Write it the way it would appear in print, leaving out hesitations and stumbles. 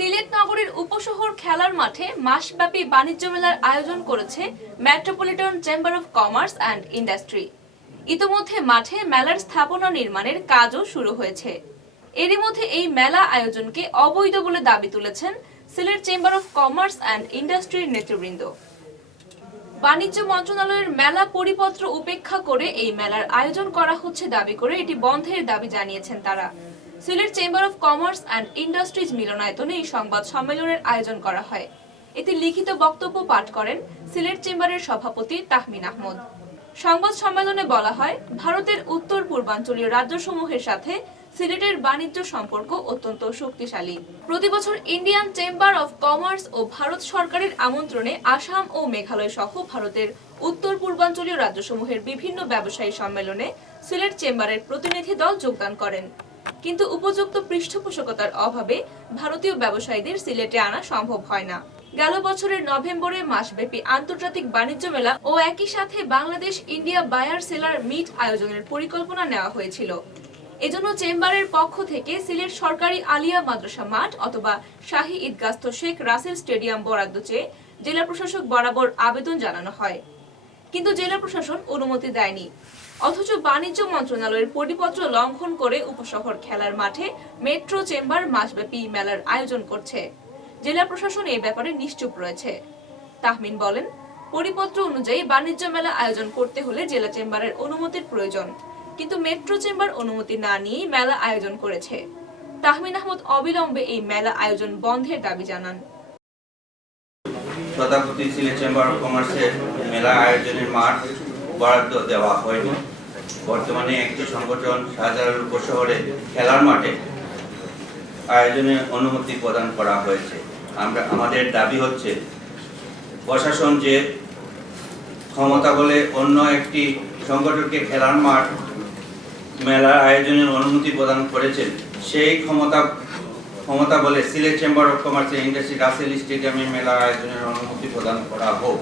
সিলেট নগরীর উপশহর খেলার মাঠে মাসব্যাপী বাণিজ্য মেলার আয়োজন করেছে metropolitan chamber of commerce and industry. ইতোমধ্যে মাঠে মেলার স্থাপনা নির্মাণের কাজও শুরু হয়েছে। এরই মধ্যে এই মেলা আয়োজনকে অবৈধ বলে দাবি তুলেছেন Sylhet chamber of commerce and ইন্ডাস্ট্রির নেতৃবৃন্দ। বাণিজ্য মন্ত্রণালয়ের মেলা পরিপত্র উপেক্ষা করে এই মেলার আয়োজন করা হচ্ছে দাবি করে এটি বন্ধের দাবি জানিয়েছেন তারা। Sylhet chamber of commerce and industries মিলনায়তনে এই সংবাদ সম্মেলনের আয়োজন করা হয়। এতে লিখিত বক্তব্য পাঠ করেন সিলেট চেম্বারের সভাপতি তাহমিন আহমদ। সংবাদ সম্মেলনে বলা হয়, ভারতের উত্তর পূর্বাঞ্চলীয় রাজ্যসমূহের সাথে সিলেটের বাণিজ্য সম্পর্ক অত্যন্ত শক্তিশালী। প্রতি বছর ইন্ডিয়ান চেম্বার অফ কমার্স ও ভারত সরকারের আমন্ত্রণে আসাম ও মেঘালয় সহ ভারতের উত্তর পূর্বাঞ্চলীয় রাজ্যসমূহের বিভিন্ন ব্যবসায়ী সম্মেলনে সিলেট চেম্বারের প্রতিনিধি দল যোগদান করেন। কিন্তু উপযুক্ত পৃষ্ঠপোষকতার অভাবে ভারতীয় ব্যবসায়ীদের সিলেটে আনা সম্ভব হয় না। গেল বছরের নভেম্বরে মাসব্যাপী আন্তর্জাতিক বাণিজ্য মেলা ও একই সাথে Bangladesh India buyer seller meet আয়োজনের পরিকল্পনা নেওয়া হয়েছিল। এজন্য চেম্বারের পক্ষ থেকে সিলেট সরকারি আলিয়া মাদ্রাসা মাঠ অথবা শাহী ঈদগাস্থ শেখ রাসেল স্টেডিয়াম বরাদ্দ চেয়ে জেলা প্রশাসক বরাবর আবেদন জানানো হয়, কিন্তু জেলা প্রশাসন অনুমতি দেয়নি। অথচ বাণিজ্য মন্ত্রণালয়ের পরিপত্র লঙ্ঘন করে উপশহর খেলার মাঠে মেট্রো চেম্বার মাসব্যাপী মেলার আয়োজন করছে। জেলা প্রশাসন এই ব্যাপারে নিশ্চুপ রয়েছে। তাহমিন বলেন, পরিপত্র অনুযায়ী বাণিজ্য মেলা আয়োজন করতে হলে জেলা চেম্বারের অনুমতির প্রয়োজন, কিন্তু মেট্রো চেম্বার অনুমতি না নিয়েই মেলা আয়োজন করেছে। তাহমিন আহমদ অবিলম্বে এই মেলা আয়োজন বন্ধের দাবি জানান। তথাকথিত সিলেট চেম্বার অফ কমার্সের মেলা আয়োজনের মাঠ বরাদ্দ দেওয়া হয়নি। বর্তমানে একটি সংগঠন শাহজালাল উপশহরে খেলার মাঠে আয়োজনের অনুমতি প্রদান করা হয়েছে। আমাদের দাবি হচ্ছে, প্রশাসন যে ক্ষমতা বলে অন্য একটি সংগঠনকে খেলার মাঠ মেলা আয়োজনের অনুমতি প্রদান করেছেন, সেই ক্ষমতা বলে Sylhet chamber of commerce and industry Russel স্টেডিয়ামে মেলা আয়োজনের অনুমতি প্রদান করা হোক।